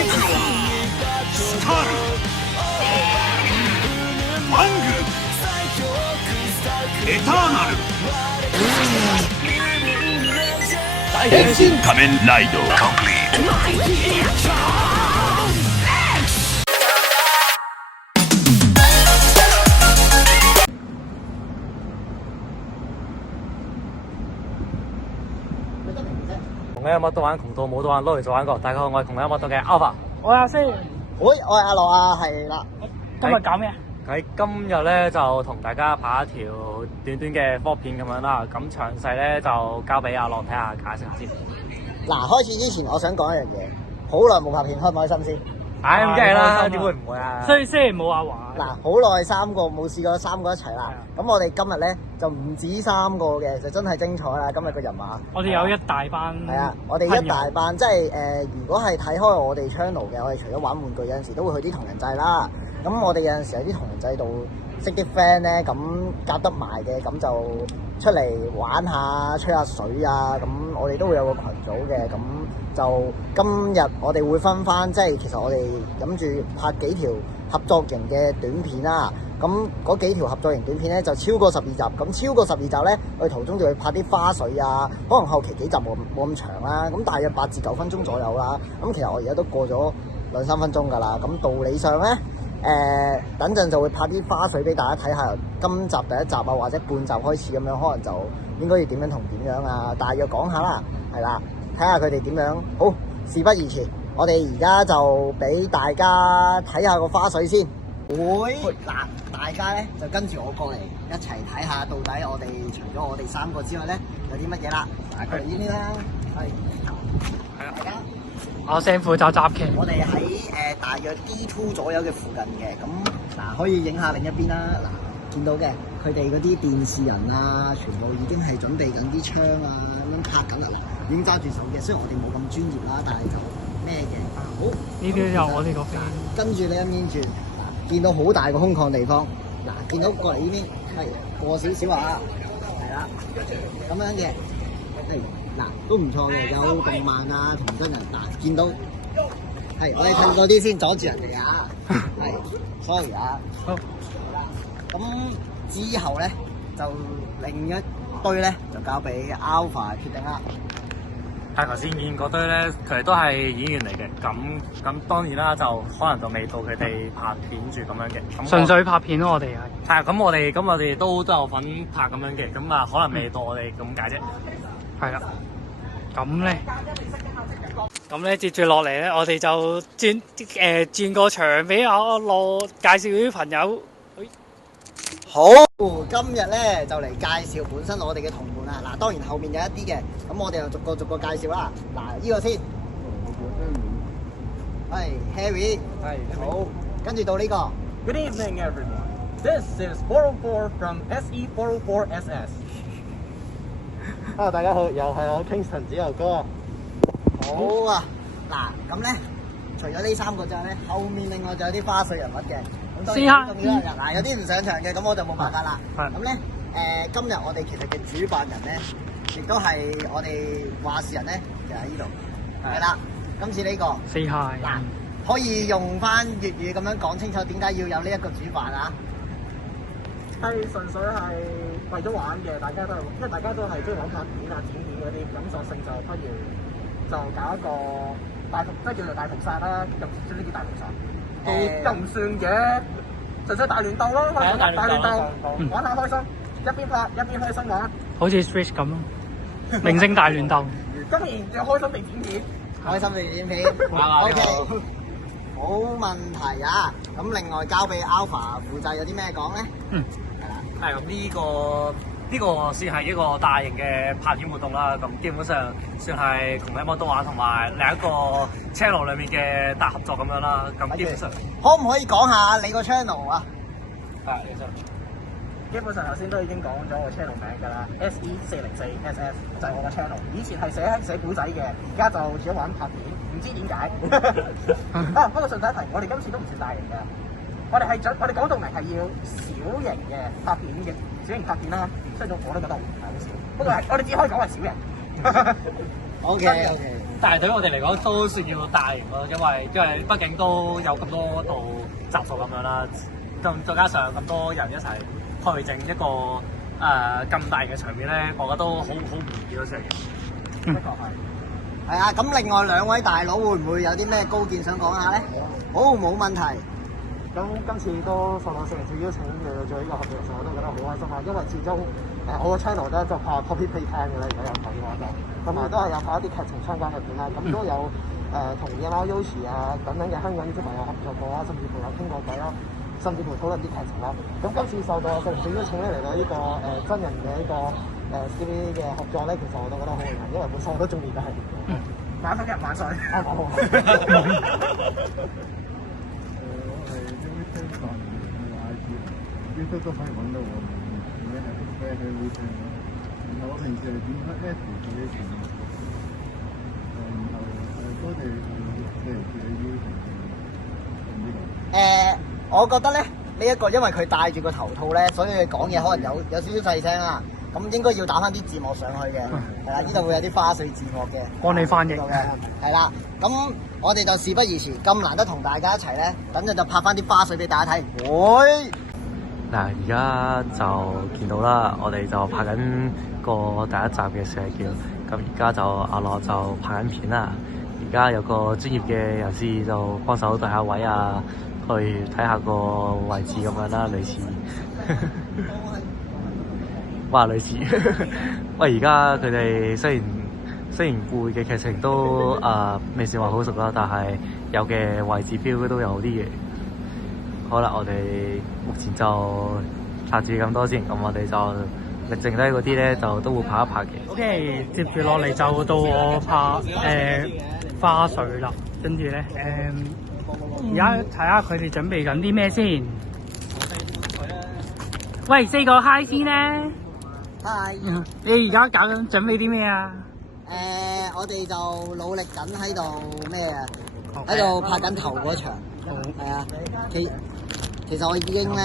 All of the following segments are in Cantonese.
いくのはスカル、ファング、エターナル、変身仮面ライドコンプリート。窮嘅乜都玩，窮到冇都玩，撈嚟就玩過。大家好，我係窮嘅乜都嘅 Alpha。我係阿星，我係阿樂啊，係啦。今日搞咩？喺今日咧就同大家拍一條短短嘅 vlog 片咁樣啦。咁詳細咧就交俾阿樂睇下解釋下先。嗱，開始之前我想講一樣嘢，好耐冇拍片，開唔開心先？唉，咁梗係啦，點會唔會啊？所以星期冇阿華。嗱，好耐三個冇試過三個一齊啦。咁我哋今日咧就唔止三個嘅，就真係精彩啦！今日個人馬，我哋有一大班。係啊，我哋一大班，即係如果係睇開我哋 channel 嘅，我哋除咗玩玩具，有陣時都會去啲同人祭啦。咁我哋有陣時喺啲同人祭度識啲 friend 咧，咁夾得埋嘅，咁就出嚟玩下、吹下水啊。咁我哋都會有個群組嘅，咁就今日我哋會分翻，即係其實我哋諗住拍幾條合作型嘅短片啦。咁嗰幾條合作型短片咧就超過12集，咁超過12集咧，我哋途中就會拍啲花絮啊，可能後期幾集冇咁長啦，咁大約8至9分鐘左右啦。咁其實我而家都過咗2-3分鐘㗎啦。咁道理上咧，等陣就會拍啲花絮俾大家睇下，由今集第一集啊或者半集開始咁樣，可能就應該要點樣同點樣啊，大約講下啦，係啦，睇下佢哋點樣。好，事不宜遲，我哋而家就俾大家睇下個花絮先。嗱，大家咧就跟住我過嚟一齊睇下，到底我哋除咗我哋3個之外咧，有啲乜嘢啦？嗱，過嚟呢啲啦，係大家。我成負責集劇。我哋喺大約 D2 左右嘅附近嘅，咁嗱可以影下另一邊啦。嗱，見到嘅佢哋嗰啲電視人啊，全部已經係準備緊啲槍啊，咁樣拍緊啦，已經揸住手嘅。雖然我哋冇咁專業啦，但係就咩嘅。好，呢啲有我哋個 friend。跟住你一面轉，見到好大個空曠地方。嗱，見到過嚟呢邊係過少少啊，係啦，咁樣嘅係。嗱，都唔錯嘅，有動漫啊同真人。嗱，見到係我哋睇嗰啲先阻住人哋啊，係 sorry 啊。好，咁之後咧就另一堆咧就交俾 Alpha 決定啦。係頭先見嗰堆咧，佢哋都係演員嚟嘅，咁當然啦，就可能就未到佢哋拍片住咁樣嘅。純粹拍片咯，我哋係。係咁我哋都有份拍咁樣嘅，咁啊可能未到我哋咁解啫。係啦，咁咧接住落嚟咧，我哋就轉個場俾阿樂介紹啲朋友。好，今日咧就嚟介紹本身我哋嘅同伴啦。嗱，當然後面有一啲嘅，咁我哋就逐個介紹啦。嗱，呢個先，係 Harry， 係好，跟住到呢個。 Good evening, everyone. This is 404 from SE404SS. 大家好，又係我 Kingston 子豪哥。好啊，嗱，咁咧除咗呢3個之外咧，後面另外就有啲花絮人物嘅。咁當然重要啦，嗱，有啲唔上場嘅，咁我就冇辦法啦。咁咧今日我哋其實嘅主辦人咧，亦都係我哋話事人咧，就喺呢度。係啦，今次呢個 Say hi。嗱，可以用翻粵語咁樣講清楚點解要有呢一個主辦啊？係純粹係為咗玩嘅，大家都係，因為大家都係中意玩拍片啊、剪片嗰啲，咁索性就不如就搞一個大屠，即係叫做大屠殺啦，又唔知呢啲大屠殺，又唔算嘅，純粹大亂鬥咯，大亂鬥，玩下開心，一邊拍一邊開心玩。好似 Switch 咁咯，明星大亂鬥。當然要開心地剪片，開心地剪片。OK， 冇問題啊。咁另外交俾 Alpha 負責有啲咩講咧？係啦。係咁呢個算係一個大型嘅拍片活動啦，咁基本上算係窮嘅乜都玩同埋另一個 channel 裏面嘅大合作咁樣啦，咁基本上可唔可以講下你個 channel 啊？基本上頭先都已經講咗我 channel 名㗎啦 ，SE404SS 就係我個 channel。以前係寫古仔嘅，而家就主要玩拍片，唔知點解。不過順帶一提，我哋今次都唔算大型嘅。我哋講到明係要小型嘅拍片嘅，小型拍片啦，雖然我都覺得唔係好少，不過係我哋只可以講係小型。OK。但係對於我哋嚟講都算叫大型咯，因為畢竟都有咁多度集數咁樣啦，再加上咁多人一齊去整一個咁大型嘅場面咧，我覺得都好唔易咯，成日。的確係。係啊，咁另外兩位大佬會唔會有啲咩高見想講下咧？好，冇問題。咁今次都受到4人組邀請嚟到做呢個合作嘅時候，我都覺得好開心啊！因為始終我個 channel 咧就拍 copy paste 嘅啦，如果有睇嘅話就，同埋都係有拍一啲劇情相關嘅片啦。咁都有同野貓 Yoshi 啊等等嘅香港 YouTuber 有合作過啦，甚至乎有傾過偈啦，甚至乎討論啲劇情啦。咁今次受到4人組邀請咧嚟到呢個真人嘅呢個CV 嘅合作咧，其實我都覺得好榮幸，因為本身我都中意嘅係晚生日晚歲。啲都可以揾到我，而家係 friend 嘅 weekend。然後我平時係點開 app 嗰啲片，然後多謝4人組嘅邀請。我覺得咧呢一個因為佢戴住個頭套咧，所以佢講嘢可能有少少細聲啦。咁應該要打翻啲字幕上去嘅，係啦，呢度會有啲花絮字幕嘅，幫你翻譯嘅，係啦。咁我哋就事不宜遲，咁難得同大家一齊咧，等陣就拍翻啲花絮俾大家睇。會。嗱，而家就見到啦，我哋就拍緊個第一集嘅社叫，咁而家就阿樂就拍緊片啦。而家有個專業嘅人士就幫手對下位啊，去睇下個位置咁樣啦，類似。哇，類似。喂，而家佢哋雖然背嘅劇情都未算話好熟啦，但係有嘅位置標都有啲嘢。好啦，我哋目前就拍住咁多先，咁我哋就剩低嗰啲咧就都會拍一拍嘅。OK， 接住落嚟就到我拍花絮啦，跟住咧而家睇下佢哋準備緊啲咩先。喂，say 個 hi 先咧。Hi。你而家準備啲咩啊？我哋就努力緊喺度咩啊？喺度拍緊頭嗰場。係啊，其實我已經咧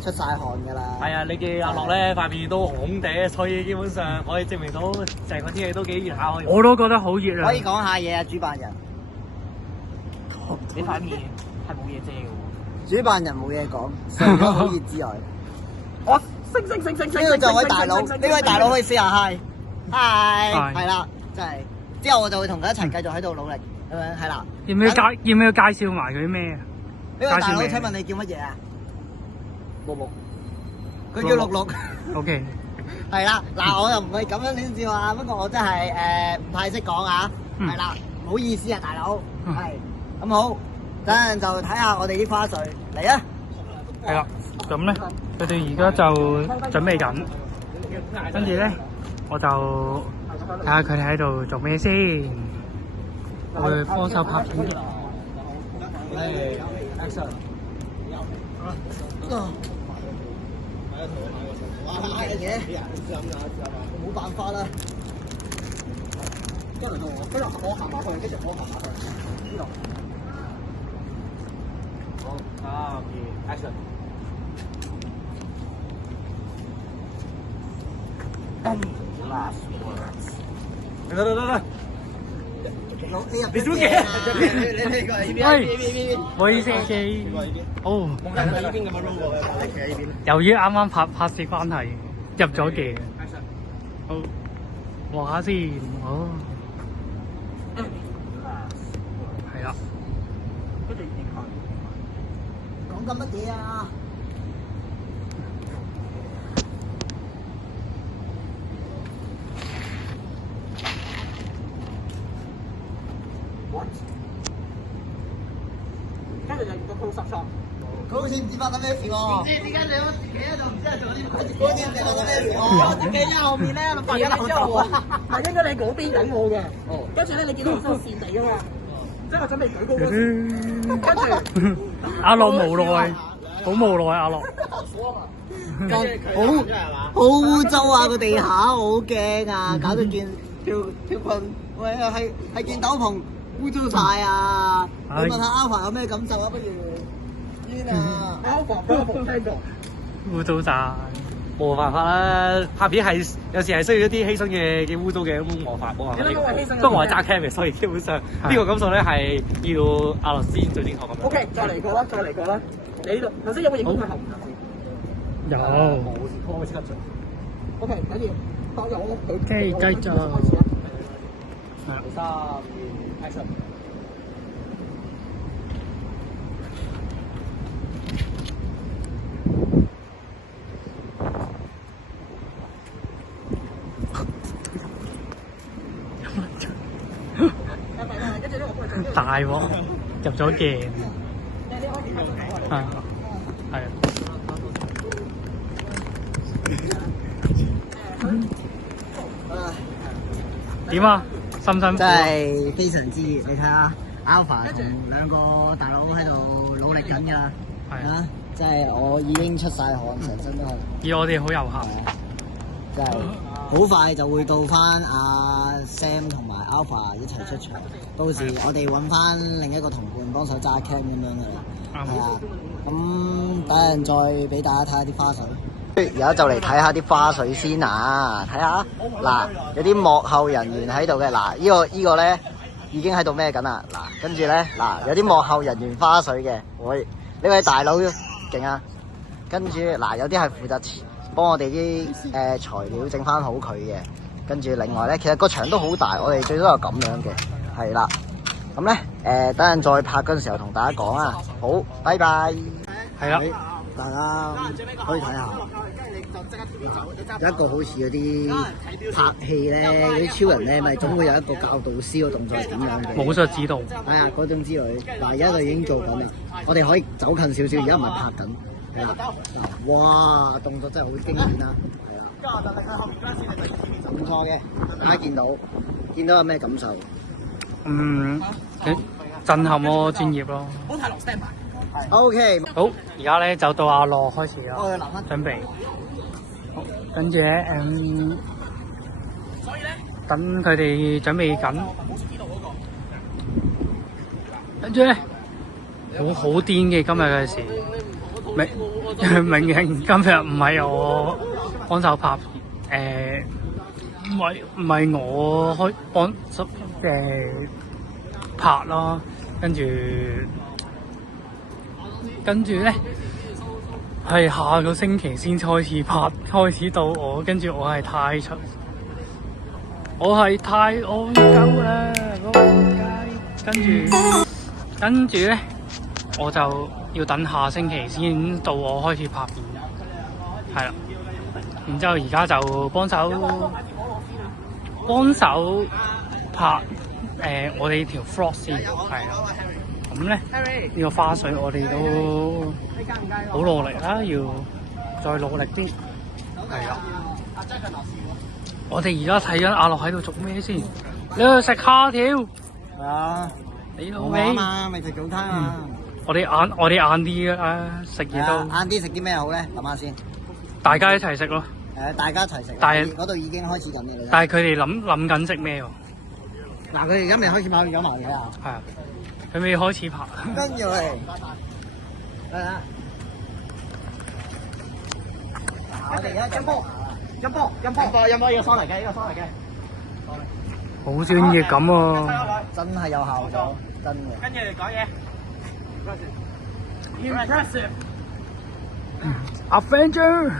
出晒汗㗎啦。係啊，你見阿樂咧塊面都紅紅地，所以基本上可以證明到成個天氣都幾熱下。我都覺得好熱啊！可以講下嘢啊，主辦人。你塊面係冇嘢遮嘅喎。主辦人冇嘢講，除咗好熱之外，我升！呢個就位大佬，呢位大佬可以 say 下 hi，係啦，真係。之後我就會同佢一齊繼續喺度努力，咁樣係啦。要唔要介紹埋佢咩啊？呢位大佬，請問你叫乜嘢啊？木木，佢叫六六。OK。係啦，嗱，我又唔係咁樣先至話，不過我真係唔太識講啊。係啦，唔好意思啊，大佬。係，咁好，等陣就睇下我哋啲花絮嚟啊。係啦，咁咧，佢哋而家就準備緊，跟住咧，我就睇下佢哋喺度做咩先，我會幫手拍片。哇，嘅，冇辦法啦。跟住我行下去，跟住我行下去。呢度。好，action。Last words。嚟。你做咩？你過嚟呢邊。喂，唔好意思，哦。由於啱啱拍攝關係，入咗嘅。好，望下先，好。係啦。講緊乜嘢啊？跟住就遇到佢濕濕，佢好似唔知發生咩事喎。唔知點解你自己喺度唔知係做啲乜嘢？嗰啲唔知發生咩事喎。我自己喺後面咧，諗住喺後頭啊，係應該你嗰邊等我嘅。跟住咧，你見到我收線地啊嘛，即係我準備舉高嗰時，跟住阿樂無奈，好無奈阿樂。好污糟啊個地下，好驚啊！搞到件條裙，喂係件斗篷污糟晒啊！你問下阿華有咩感受啊？不如煙啊！阿華俾我冇聽過，污糟晒。冇辦法啦，拍片係有時係需要一啲犧牲嘅污糟嘅冇辦法。不過我係揸 cam 嘅，所以基本上呢個感受咧係要阿樂先最清楚咁樣。 OK， 再嚟過啦。你呢度頭先有冇影到佢後面先？有。冇事，我會即刻做。OK，緊要，當有我屋企。繼續。3、2、action。大鑊入咗鏡，係點啊？辛唔辛苦？真係非常之熱，你睇下 Alpha 同兩個大佬喺度努力緊㗎，係啊！真係我已經出晒汗，成身都係。而我哋好有效，真係好快就會到翻阿 Sam 同埋 Alpha 一齊出場，到時我哋揾翻另一個同伴幫手揸 cam 咁樣㗎啦。係啊，咁等陣再俾大家睇下啲花絮。而家就嚟睇下啲花絮先啊！睇下嗱，有啲幕後人員喺度嘅嗱，呢個咧已經喺度咩緊啦嗱，跟住咧嗱有啲幕後人員花絮嘅，喂呢位大佬勁啊！跟住嗱有啲係負責幫我哋啲材料整翻好佢嘅，跟住另外咧其實個場都好大，我哋最多有咁樣嘅，係啦。咁咧等陣再拍嗰陣時候同大家講啊，好，拜拜。係啦。大家可以睇下，有一個好似嗰啲拍戲咧，嗰啲超人咧，咪總會有一個教導師個動作係點樣嘅？武術指導。係啊，嗰種之類。嗱，而家就已經做緊啦，我哋可以走近少少，而家唔係拍緊。係啦，哇，動作真係好經典啦，係啦。唔錯嘅，大家見到有咩感受？震撼咯，專業咯。好太落 stand by。OK， 好，而家咧就到阿樂開始啦，準備。好，跟住咧等佢哋準備緊。跟住咧，好癲嘅今日嘅事，明明今日唔係我幫手拍，唔係我開幫拍咯，跟住咧係下個星期先開始拍，開始到我，跟住我係太戇鳩啦，嗰個街，跟住咧我就要等下星期先到我開始拍片，係啦，然之後而家就幫手拍我哋條 vlog 先，係啦。咁咧呢個花絮我哋都好努力啦，要再努力啲，係啦。我哋而家睇緊阿樂喺度做咩先？你去食蝦條？係啊，你老味嘛，咪食早餐啊！我哋晏啲啊，食嘢都晏啲食啲咩好咧？諗下先。大家一齊食咯。大家一齊食。但係嗰度已經開始緊嘅啦。但係佢哋諗緊食咩喎？嗱，佢哋而家未開始跑緊埋嘅啊。係啊，佢未開始拍。跟住嚟，係啊！我哋而家音波，呢個嚟嘅，好專業咁喎。真係有效果，真嘅。跟住講嘢。Impressive。Avenger。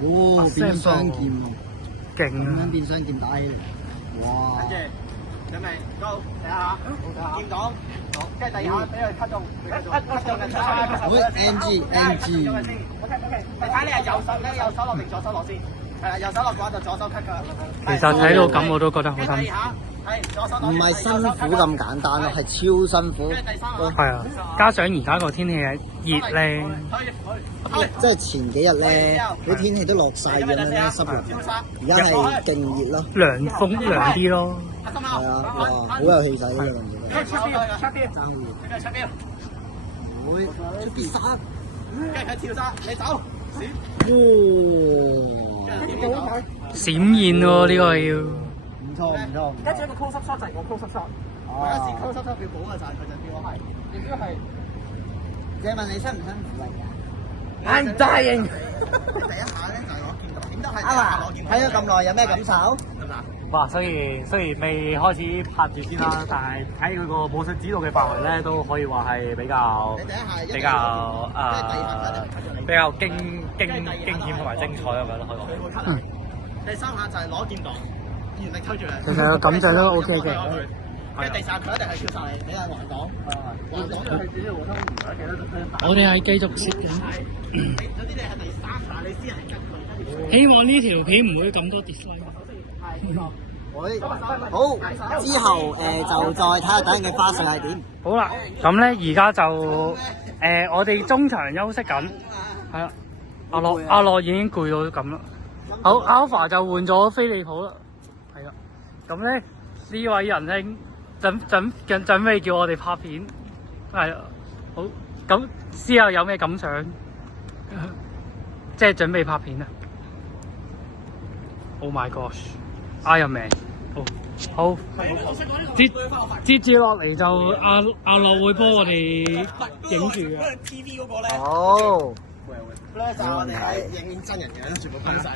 哦，變雙劍喎，勁咁樣啊！變雙劍打起嚟，哇！跟住準備，Go，睇下，見到，跟住第二下俾佢 cut 中，cut 中嘅出。喂 ，NG， OK，你睇你係右手落定左手落先？係啦，右手落嘅話就左手 cut 㗎。其實睇到咁我都覺得好辛苦。係左手落。唔係辛苦咁簡單咯，係超辛苦。係啊，加上而家個天氣係熱咧，即係前幾日咧，啲天氣都落晒雨咁樣咧，濕涼。而家係勁熱咯，涼啲咯。係啊，哇，好有氣勢呢樣嘢。出標。會出邊殺？跟住佢跳殺，你走。閃現喎呢個要。唔錯。跟住一個 close up shot 就係個 close up shot。有時 close up shot 要補嘅就係佢就標係，亦都係。借問你辛唔辛苦嚟㗎？ I'm dying。第一下咧就係攞劍道，點得係攞劍道？睇咗咁耐，有咩感受？哇！雖然未開始拍住先啦，但係睇佢個武術指導嘅範圍咧，都可以話係比較比較驚險同埋精彩，我覺得可以講。第三下就係攞劍道，原力推住你。其實個感受都 OK 嘅。跟住第三佢一定係跳晒你，俾人橫講。橫講就係自己互相唔想記得。我哋係繼續攝影，有啲你係第三下你先係跟佢。希望呢條片唔會咁多 dislike。會好之後就再睇下等陣嘅花絮係點。好啦，咁咧而家就我哋中場休息緊，係啦。阿樂已經攰到咁啦。好 ，Alpha 就換咗飛利浦啦，係啦。咁咧呢位仁兄準備叫我哋拍片，係啦。好，咁之後有咩感想？即係準備拍片啊 ！Oh my gosh！Iron Man， 好，接住落嚟就阿樂會幫我哋影住嘅。TV 嗰個咧，好。就我哋喺影真人嘅，全部拍晒嘅。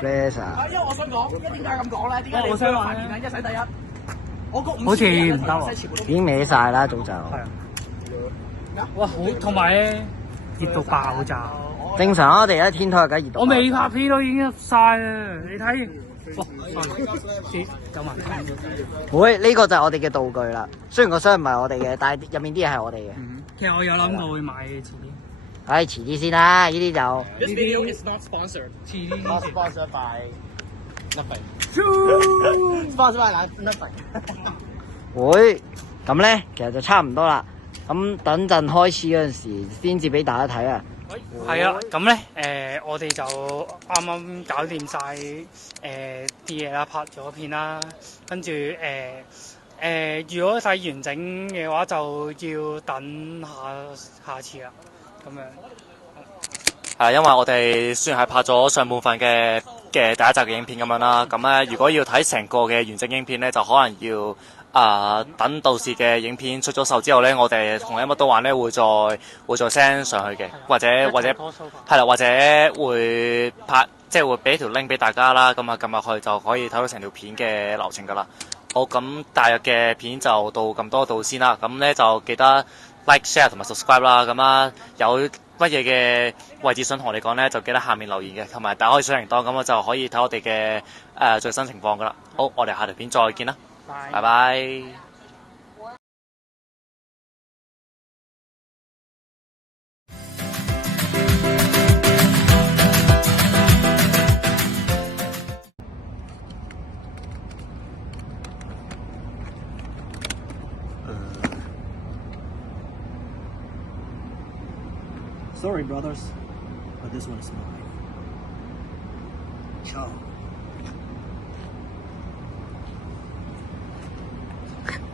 Blazer。因為我想講，點解咁講咧？點解你想發現一洗第一？我個好似唔得喎，已經歪晒啦，早就。哇，好，同埋咧熱到爆炸。正常我哋而家天台而家熱到。我未拍片都已經入晒啦，你睇。哇有埋。會呢個就係我哋嘅道具啦。雖然個箱唔係我哋嘅，但係入面啲嘢係我哋嘅。其實我有諗過會買遲啲。唉，遲啲先啦，呢啲就。This video is not sponsored. 遲啲。 Not sponsored by nothing. Sponsored by nothing. 會咁咧，其實就差唔多啦。咁等陣開始嗰陣時，先至俾大家睇啊。係啊，咁咧我哋就啱啱搞掂晒啲嘢啦，拍咗片啦，跟住如果睇完整嘅話，就要等下次啦，咁樣。係因為我哋雖然係拍咗上半份嘅第一集嘅影片咁樣啦，咁咧如果要睇成個嘅完整影片咧，就可能要等到時嘅影片出咗售之後咧，我哋同乜都玩咧會再 send 上去嘅，或者係啦，或者會拍即係會俾條 link 俾大家啦，咁啊撳入去就可以睇到成條片嘅流程噶啦。好，咁大約嘅片就到咁多度先啦，咁咧就記得 like、share 同埋 subscribe 啦，咁啊有乜嘢嘅位置想同我哋講咧，就記得下面留言嘅，同埋打開小鈴鐺，咁我就可以睇我哋嘅最新情況噶啦。好，我哋下條片再見啦，拜拜。Sorry, brothers, but this one is mine. Ciao.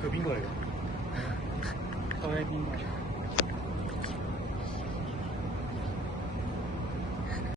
佢邊個嚟㗎？到底邊個？